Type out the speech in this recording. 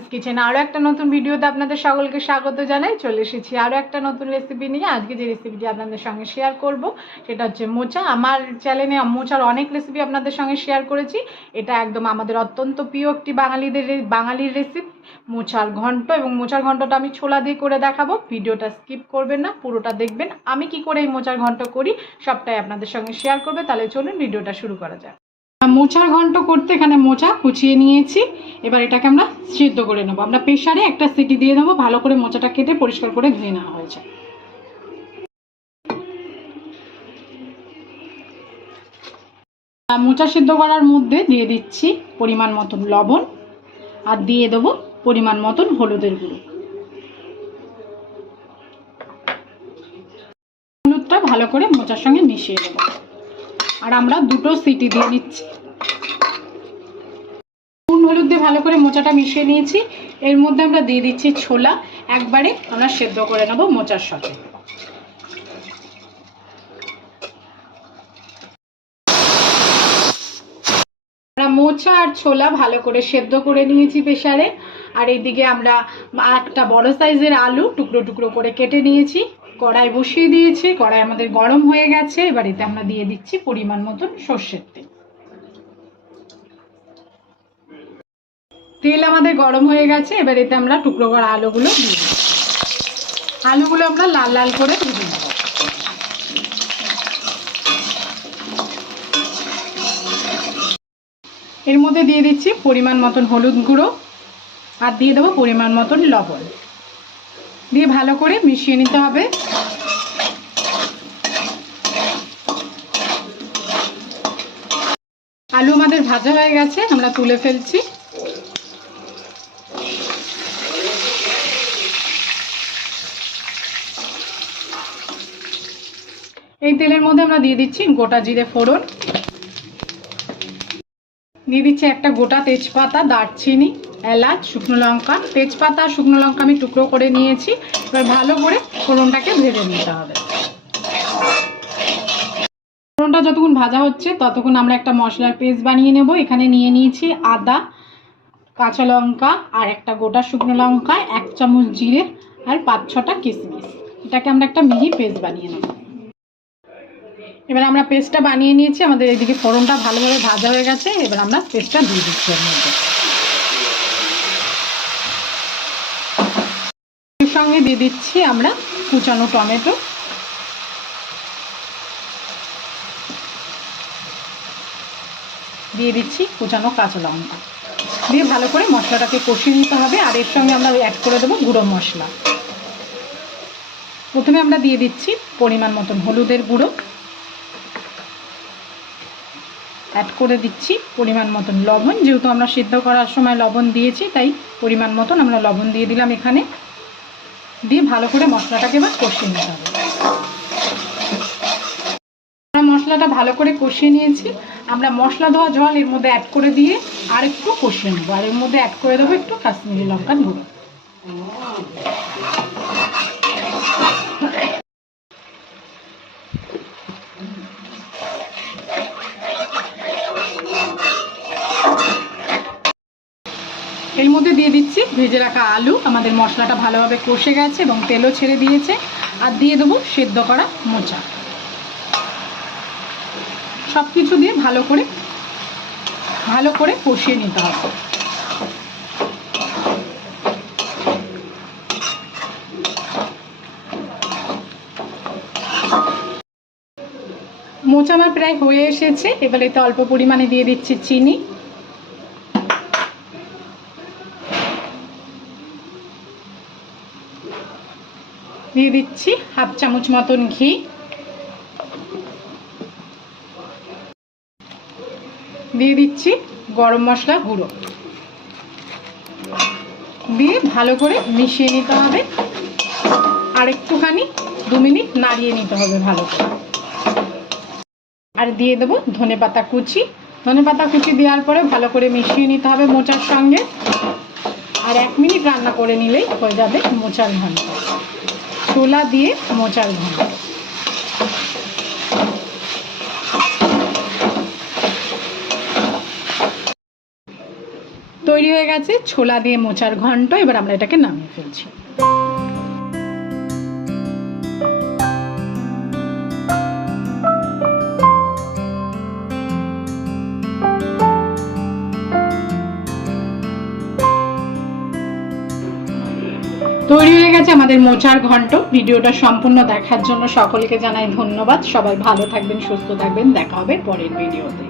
আরিত্রিস কিচেনে আরও একটা নতুন ভিডিওতে আপনাদের সকলকে স্বাগত জানাই। চলে এসেছি আরও একটা নতুন রেসিপি নিয়ে। আজকে যে রেসিপিটি আপনাদের সঙ্গে শেয়ার করব সেটা হচ্ছে মোচা। আমার চ্যানেলে মোচার অনেক রেসিপি আপনাদের সঙ্গে শেয়ার করেছি। এটা একদম আমাদের অত্যন্ত প্রিয় একটি বাঙালির রেসিপি, মোচার ঘন্ট। এবং মোচার ঘন্টটা আমি ছোলা দিয়ে করে দেখাবো। ভিডিওটা স্কিপ করবেন না, পুরোটা দেখবেন। আমি কি করে এই মোচার ঘন্ট করি সবটাই আপনাদের সঙ্গে শেয়ার করবে। তাহলে চলুন ভিডিওটা শুরু করা যাক। মোচার ঘন্ট করতে এখানে মোচা কুচিয়ে নিয়েছি। এবার এটাকে আমরা সিদ্ধ করে নেবো। আমরা প্রেসারে একটা সিটি দিয়ে দেবো। ভালো করে মোচাটা কেটে পরিষ্কার করে ধুয়ে নেওয়া হয়েছে। মোচা সিদ্ধ করার মধ্যে দিয়ে দিচ্ছি পরিমাণ মতন লবণ, আর দিয়ে দেবো পরিমাণ মতন হলুদের গুঁড়ো। হলুদটা ভালো করে মোচার সঙ্গে মিশিয়ে দেবো। আর আমরা দুটো সিটি দিয়ে নিচ্ছি। হলুদ দিয়ে ভালো করে মোচাটা মিশিয়ে নিয়েছি। এর মধ্যে আমরা দিয়ে দিচ্ছি ছোলা। একবারে আমরা সেদ্ধ করে নেবো মোচার সাথে। মোচা আর ছোলা ভালো করে সেদ্ধ করে নিয়েছি প্রেসারে। আর এইদিকে আমরা একটা বড় সাইজের আলু টুকরো টুকরো করে কেটে নিয়েছি। কড়াই বসিয়ে দিয়েছি। কড়াই আমাদের গরম হয়ে গেছে। এবার এতে আমরা দিয়ে দিচ্ছি পরিমাণ মতন সর্ষের তেল। তেল আমাদের গরম হয়ে গেছে। এবার এতে আমরা টুকরো করা আলুগুলো দিয়ে দিই। আলুগুলো আমরা লাল লাল করে ভেজে নেব। এর মধ্যে দিয়ে দিচ্ছি পরিমাণ মতন হলুদ গুঁড়ো, আর দিয়ে দেবো পরিমাণ মতন লবণ। দিয়ে ভালো করে মিশিয়ে নিতে হবে। আলু আমাদের ভাজা হয়ে গেছে, আমরা তুলে ফেলছি। এই তেলের মধ্যে আমরা দিয়ে দিচ্ছি গোটা জিরে ফোড়ন, দিয়ে দিচ্ছি একটা গোটা তেজপাতা, দারচিনি, এলাচ, শুকনো লঙ্কা। তেজপাতা শুকনো লঙ্কা আমি টুকরো করে নিয়েছি। এবার ভালো করে ফোড়নটাকে ভেজে নিতে হবে। ফোড়নটা যতক্ষণ ভাজা হচ্ছে ততক্ষণ আমরা একটা মশলার পেস্ট বানিয়ে নেব। এখানে নিয়ে নিয়েছি আদা, কাঁচা লঙ্কা, আর একটা গোটা শুকনো লঙ্কা, 1 চামচ জিরে, আর 5-6টা কিশমিশ। এটাকে আমরা একটা মিহি পেস্ট বানিয়ে নেব। এবার আমরা পেস্টটা বানিয়ে নিয়েছি। আমাদের এদিকে ফোড়নটা ভালোভাবে ভাজা হয়ে গেছে। এবার আমরা পেস্টটা দিয়ে দিচ্ছি এর মধ্যে। এর সঙ্গে দিয়ে দিচ্ছি আমরা কুচানো টমেটো, দিয়ে দিচ্ছি কুচানো কাঁচা লঙ্কা। দিয়ে ভালো করে মশলাটাকে কষিয়ে নিতে হবে। আর এর সঙ্গে আমরা অ্যাড করে দেবো গুঁড়ো মশলা। প্রথমে আমরা দিয়ে দিচ্ছি পরিমাণ মতন হলুদের গুঁড়ো, অ্যাড করে দিচ্ছি পরিমাণ মতন লবণ। যেহেতু আমরা সিদ্ধ করার সময় লবণ দিয়েছি, তাই পরিমাণ মতন আমরা লবণ দিয়ে দিলাম এখানে। দিয়ে ভালো করে মশলাটাকে এবার কষিয়ে নিতে হবে। মশলাটা ভালো করে কষিয়ে নিয়েছি। আমরা মশলা ধোয়া জল এর মধ্যে অ্যাড করে দিয়ে আর একটু কষিয়ে নেবো। আর এর মধ্যে অ্যাড করে দেবো একটু কাশ্মীরি লঙ্কার গুঁড়ো। এর মধ্যে দিয়ে দিচ্ছি ভেজে রাখা আলু। আমাদের মশলাটা ভালোভাবে কষে গেছে এবং তেলও ছেড়ে দিয়েছে। আর দিয়ে দেবো সেদ্ধ করা মোচা। সব কিছু দিয়ে ভালো করে কষিয়ে নিতে হবে। মোচা আমার প্রায় হয়ে এসেছে। এবার এতে অল্প পরিমাণে দিয়ে দিচ্ছি চিনি, দিয়ে দিচ্ছি 1/2 চামচ মতন ঘি, দিয়ে দিচ্ছি গরম মশলা গুঁড়ো। দিয়ে ভালো করে মিশিয়ে নিতে হবে। আর একটুখানি 2 মিনিট নাড়িয়ে নিতে হবে ভালো করে। আর দিয়ে দেবো ধনেপাতা কুচি। ধনেপাতা কুচি দেওয়ার পরে ভালো করে মিশিয়ে নিতে হবে মোচার সঙ্গে। আর 1 মিনিট রান্না করে নিলেই হয়ে যাবে মোচার ঘন্ট, ছোলা দিয়ে মোচার ঘন্ট। তৈরি হয়ে গেছে ছোলা দিয়ে মোচার ঘন্ট। এবার আমরা এটাকে নামিয়ে ফেলছি। তৈরি হয়ে গেছে আমাদের মোচার ঘন্ট। ভিডিওটা সম্পূর্ণ দেখার জন্য সকলকে জানাই ধন্যবাদ। সবাই ভালো থাকবেন, সুস্থ থাকবেন, দেখা হবে পরের ভিডিওতে।